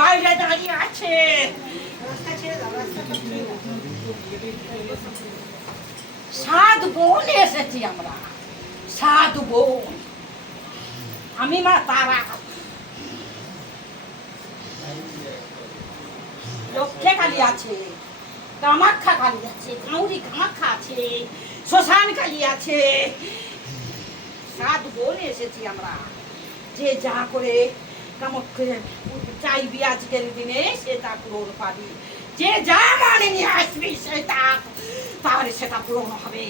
বাইরে দাঁড়িয়ে আছে। সাত বোন এসেছি আমরা। সাত বোন। আমি মা তারা। লক্ষ্যে কালী আছে, কামাখ্যা কালী আছে, কাউরি কামাখ্যা আছে, শ্মশান কালী আছে। সাত বোন এসেছি আমরা। যে যা করে কামাখ্যা চাইবি আজকের দিনে সে তা পূরণ পাবি। যে যা মানে নিয়ে আসবি সেটা তাহলে সেটা পূরণ হবে।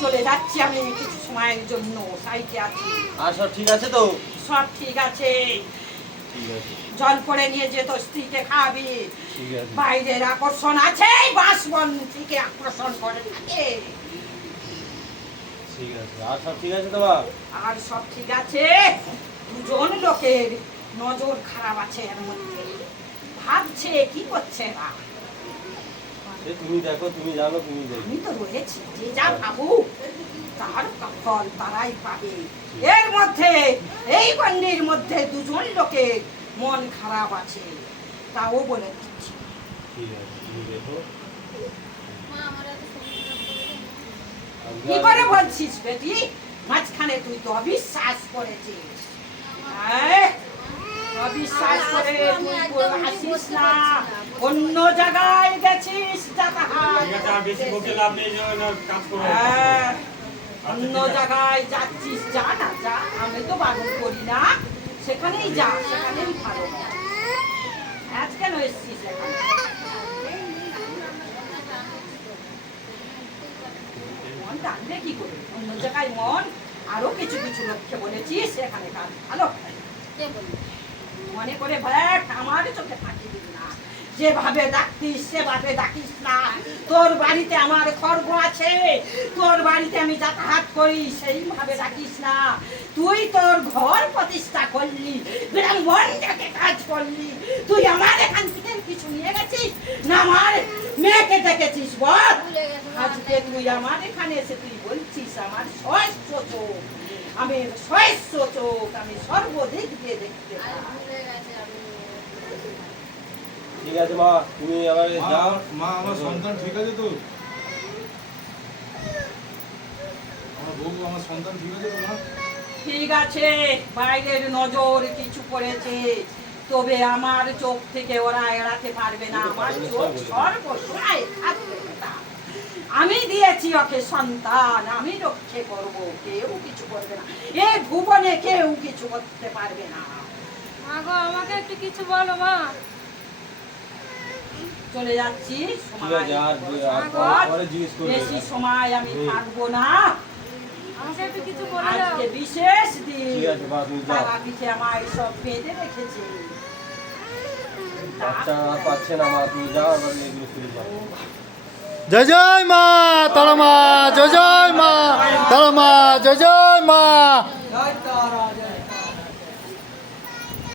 চলে যাচ্ছি আমি কিছু সময়ের জন্য সাইটে আছি। আর সব ঠিক আছে তো? সব ঠিক আছে। জল পরে নিয়ে যে তোর স্ত্রীকে খাবি বাইরের আকর্ষণ আছে বাসবন থেকে আকর্ষণ করে থাকে। ঠিক আছে। আর সব ঠিক আছে তোমার আর সব ঠিক আছে? দুজন লোকের নজর খারাপ আছে এর মধ্যে। ভাবছে কি করছে এরা? তুমি দেখো তুমি জানো তুমি দেখো। আমি তো রয়েছি যে যা ভাবু তার ফল তারাই পাবে। এর মধ্যে এই গণ্ডির মধ্যে দুজন লোকের মন খারাপ আছে তাও বলে দিচ্ছি। ঠিক আছে তুমি দেখো। কি করে বলছিস বেটি? মাঝখানে তুই তো অবিশ্বাস করেছিস। হ্যাঁ? অবিশ্বাস করে তুই আসিস না। অন্য জায়গায় গেছিস হ্যাঁ, অন্য জায়গায় যাচ্ছিস যা না যা আমি তো বারণ করি না। সেখানেই যা সেখানেই ভালো। আজ কেন এসছিস এখানে মন টানবে কি করে? অন্য জায়গায় মন আরও কিছু কিছু লোককে বলেছি সেখানে কাজ ভালো। মনে করে ভাই আমার চোখে ফাঁকি দিবি না। যেভাবে ডাকতিস সেভাবে ডাকিস না। তোর বাড়িতে আমার খর্গ আছে। তোর বাড়িতে আমি যাতায়াত করি সেইভাবে ডাকিস না। তুই তোর ঘর প্রতিষ্ঠা করলি ব্রাহ্মণটাকে কাজ করলি। তুই আমার এখান থেকে কিছু নিয়ে গেছিস? না আমার মেয়েকে দেখেছিস বল? আজকে তুই আমার এখানে এসে তুই বলছিস আমার চোখ। আমি চোখ আমি সর্বদিক দিয়ে দেখতে ঠিক আছে মা তুমি আবার যাও। মা আমার সন্তান ঠিক আছে তো? আমার বউ আমার সন্তান ঠিক আছে তো মা? ঠিক আছে বাইরের নজর কিছু করেছে তবে আমার চোখ থেকে ওরা এড়াতে পারবে না। আমার চোখ ওটা। আমি দিয়েছি ওকে সন্তান আমি রক্ষে করব কেউ কিছু করবে না। এ ভুবনে কেউ কিছু করতে পারবে না। মা গো আমাকে একটু কিছু বলো মা। চলে যাচ্ছি বেশি সময় আমি থাকব না। আমাকে একটু কিছু বলে দাও। আজকে বিশেষ দিন। তারা পিঠে আমায় সব বেঁধে রেখেছে। বাচ্চা যাও এবার শুরু করো জয় জয় মা তারা মা জয় জয় মা তারা মা জয় জয় মা